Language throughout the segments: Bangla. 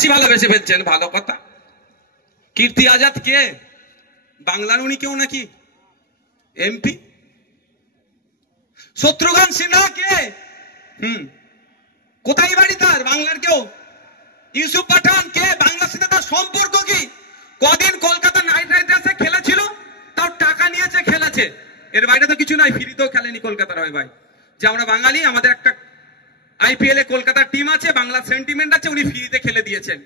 বেশি ভালোবেসে ফেলছেন, ভালো কথা। কীর্তি আজাদ কে? বাংলার উনি কেউ নাকি এমপি? শত্রুঘ্ন সিনহা কে? কোথায় বাড়ি তার? বাংলার কেউ? ইউসুফ পাঠান কে? বাংলার সাথে তার সম্পর্ক কি? কদিন কলকাতা নাইট রাইডার্সে খেলেছিল, তার টাকা নিয়েছে, খেলেছে, এর বাইরে তো কিছু নাই। ফ্রিতেও খেলেনি কলকাতার হয়ে ভাই, যে আমরা বাঙালি, আমাদের একটা আইপিএল এ কলকাতার টিম আছে, বাংলার সেন্টিমেন্ট আছে, উনি ফ্রিতে খেলে দিয়েছেন,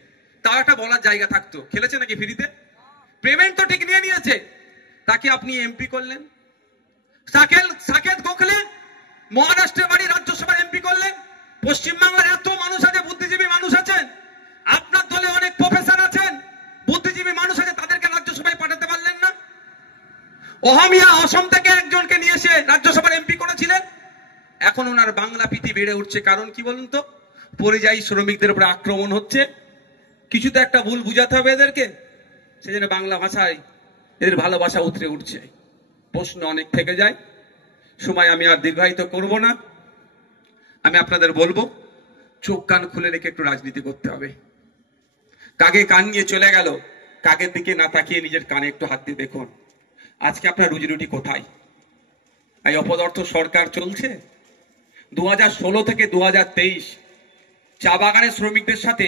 তাও একটা বলার জায়গা থাকতো। খেলেছে নাকি ফ্রিতে? পেমেন্ট তো ঠিক নিয়ে নিয়েছে, তাকে আপনি এমপি করলেন। সাকেত গোখলে মহারাষ্ট্রের বাড়ি, রাজ্যসভার এমপি করলেন। পশ্চিমবাংলার এত মানুষ আছে, বুদ্ধিজীবী মানুষ আছেন, আপনার দলে অনেক প্রফেসর আছেন, বুদ্ধিজীবী মানুষ আছে, তাদেরকে রাজ্যসভায় পাঠাতে পারলেন না। অহমিয়া অসম থেকে একজনকে নিয়ে এসে রাজ্যসভার এমপি করেছিলেন। এখন ওনার বাংলা পিটি বেড়ে উঠছে, কারণ কি বলুন তো? পরিযায়ী শ্রমিকদের উপরে আক্রমণ হচ্ছে, কিছু তো একটা ভুল বুঝাতে হবে এদেরকে, সেজন্য বাংলা ভাষায় এদের ভালোবাসা উতরে উঠছে। প্রশ্ন অনেক থেকে যায়, সময় আমি আর দীর্ঘায়িত করব না। আমি আপনাদের বলবো, চোখ কান খুলে রেখে একটু রাজনীতি করতে হবে। কাকে কান নিয়ে চলে গেল, কাকের দিকে না তাকিয়ে নিজের কানে একটু হাত দিয়ে দেখুন, আজকে আপনার রুজি রুটি কোথায়? এই অপদার্থ সরকার চলছে। 2016 থেকে 2023 চা বাগানের শ্রমিকদের সাথে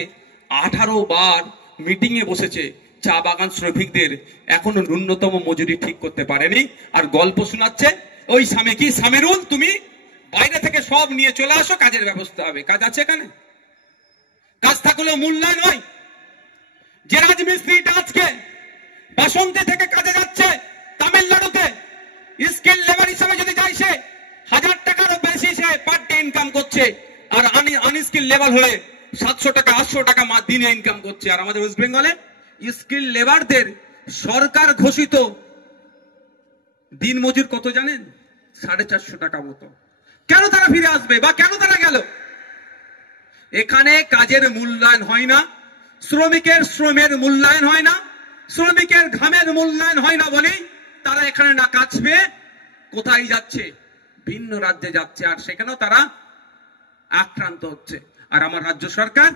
18 বার মিটিং এ বসেছে। চা বাগান শ্রমিকদের এখনো ন্যূনতম মজুরি ঠিক করতে পারেনি, আর গল্প শোনাচ্ছে ওই স্বামী কি সামিরুল, তুমি বাইরে থেকে সব নিয়ে চলে আসো, কাজের ব্যবস্থা হবে। কাজ আছে এখানে? কাজ থাকলেও মূল্যায়ন হয়। যে রাজমিস্ত্রিটা আজকে বাসন্তী থেকে কাজে যাচ্ছে তামিলনাড়ুতে, স্কিল লেবার হিসাবে যদি যায়, সে 1000 টাকারও বেশি সে পার ডে ইনকাম করছে, আর আনস্কিল লেবার হলে 700 টাকা 800 টাকা দিনে ইনকাম করছে। আর আমাদের ওয়েস্ট বেঙ্গলে স্কিল লেবারদের সরকার ঘোষিত দিন মজুর কত জানেন? 450 টাকা মতো। কেন তারা ফিরে আসবে বা কেন তারা গেল? এখানে কাজের মূল্যায়ন হয় না, শ্রমিকের শ্রমের মূল্যায়ন হয় না, শ্রমিকের ঘামের মূল্যায়ন হয় না বলেই তারা এখানে না কাজ পেয়ে কোথায় যাচ্ছে? ভিন্ন রাজ্যে যাচ্ছে, আর সেখানেও তারা আক্রান্ত হচ্ছে। আর আমার রাজ্য সরকার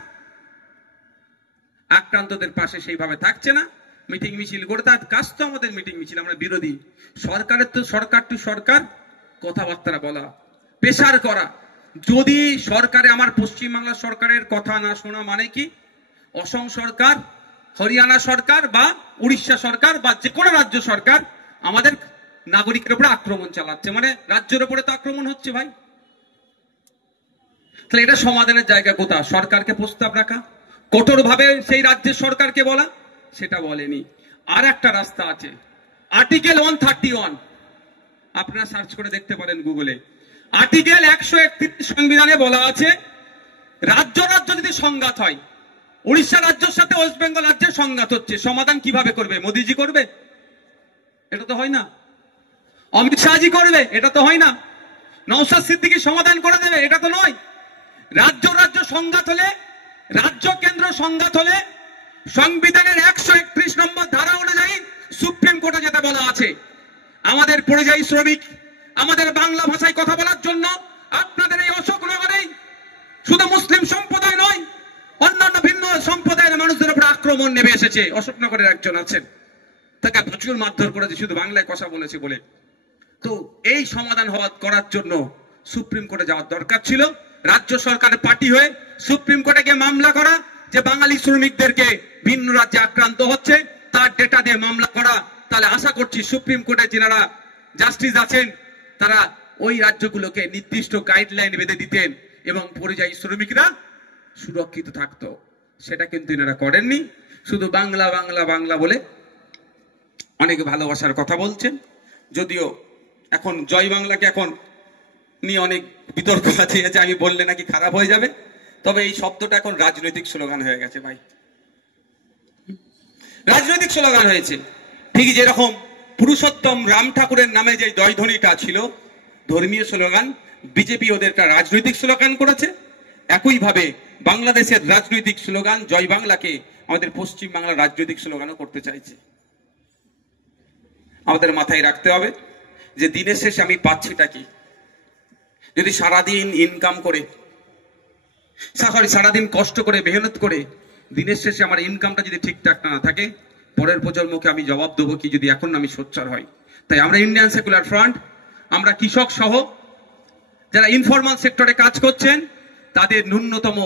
আক্রান্তদের পাশে সেইভাবে থাকছে না, মিটিং মিছিল করে। তার কাজ তো আমাদের মিটিং মিছিল, আমরা বিরোধী। সরকারের তো সরকার টু সরকার কথাবার্তা বলা, প্রেসার করা। যদি সরকারে আমার পশ্চিমবাংলা সরকারের কথা না শোনা মানে কি? অসম সরকার, হরিয়ানা সরকার বা উড়িষ্যা সরকার বা যে কোনো রাজ্য সরকার আমাদের নাগরিকের উপরে আক্রমণ চালাচ্ছে, মানে রাজ্যের উপরে তো আক্রমণ হচ্ছে ভাই। তাহলে এটা সমাধানের জায়গা কোথায়? সরকারকে প্রস্তাব রাখা, কঠোর ভাবে সেই রাজ্যের সরকারকে বলা, সেটা বলেনি। আর একটা রাস্তা আছে, আর্টিকেল 131, আপনারা সার্চ করে দেখতে পারেন গুগলে। আর্টিকেল 131 সংবিধানে বলা আছে, রাজ্য রাজ্য যদি সংঘাত হয়, উড়িষ্যা রাজ্যের সাথে ওয়েস্ট বেঙ্গল রাজ্যের সংঘাত হচ্ছে, সমাধান কিভাবে করবে? মোদিজি করবে? এটা তো হয় না। অমিত শাহজি করবে? এটা তো হয় না। নওশাদ সিদ্দিকী সমাধান করে দেবে? এটা তো নয়। রাজ্য রাজ্য সংঘাত হলে, রাজ্য কেন্দ্র সংঘাত হলে সংবিধানের 131 নম্বর ধারা অনুযায়ী সুপ্রিম কোর্টে যেতে বলা আছে। আমাদের পরিযায়ী শ্রমিক, আমাদের বাংলা ভাষায় কথা বলার জন্য আপনাদের এই অশোকনগরেই শুধু মুসলিম সম্প্রদায় নয়, অন্যান্য ভিন্ন সম্প্রদায়ের মানুষদের উপর আক্রমণ নেমে এসেছে। অশোকনগরের একজন আছেন, তাকে প্রচুর মারধর করেছে শুধু বাংলায় কথা বলেছে বলে। তো এই সমাধান করার জন্য সুপ্রিম কোর্টে যাওয়ার দরকার ছিল। রাজ্য সরকারের পার্টি হয়ে সুপ্রিম কোর্টে গিয়ে মামলা করা, যে বাঙালি শ্রমিকদেরকে ভিন্ন রাজ্যে আক্রান্ত হচ্ছে তার ডেটা দিয়ে মামলা করা। তাহলে আশা করছি সুপ্রিম কোর্টে যারা জাস্টিস আছেন তারা ওই রাজ্যগুলোকে নির্দিষ্ট গাইডলাইন বেঁধে দিতেন এবং পরিযায়ী শ্রমিকরা সুরক্ষিত থাকতো। সেটা কিন্তু এনারা করেননি। শুধু বাংলা বাংলা বাংলা বলে অনেক ভালোবাসার কথা বলছেন। যদিও এখন জয় বাংলাকে এখন নিয়ে অনেক বিতর্ক আছে, আমি বললে নাকি খারাপ হয়ে যাবে, তবে এই শব্দটা এখন রাজনৈতিক স্লোগান হয়ে গেছে ভাই, রাজনৈতিক স্লোগান হয়েছে। ঠিক যেরকম পুরুষোত্তম রাম ঠাকুরের নামে যে জয়ধ্বনিটা ছিল ধর্মীয় স্লোগান, বিজেপি ওদেরটা রাজনৈতিক স্লোগান করেছে। একইভাবে বাংলাদেশের রাজনৈতিক স্লোগান জয় বাংলাকে আমাদের পশ্চিম বাংলার রাজনৈতিক স্লোগানও করতে চাইছে। আমাদের মাথায় রাখতে হবে যে দিনের শেষে আমি পাচ্ছিটা কি। যদি সারাদিন ইনকাম করে, সারাদিন কষ্ট করে মেহনত করে দিনের শেষে আমার ইনকামটা যদি ঠিকঠাক না থাকে, পরের প্রজন্মকে আমি জবাব দেবো কি যদি এখন আমি সোচ্চার হই। তাই আমরা ইন্ডিয়ান সেকুলার ফ্রন্ট, আমরা কৃষক সহ যারা ইনফরমাল সেক্টরে কাজ করছেন তাদের ন্যূনতম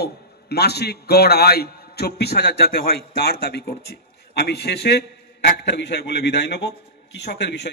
মাসিক গড় আয় 24,000 যাতে হয় তার দাবি করছি। আমি শেষে একটা বিষয় বলে বিদায় নেব, কৃষকের বিষয়।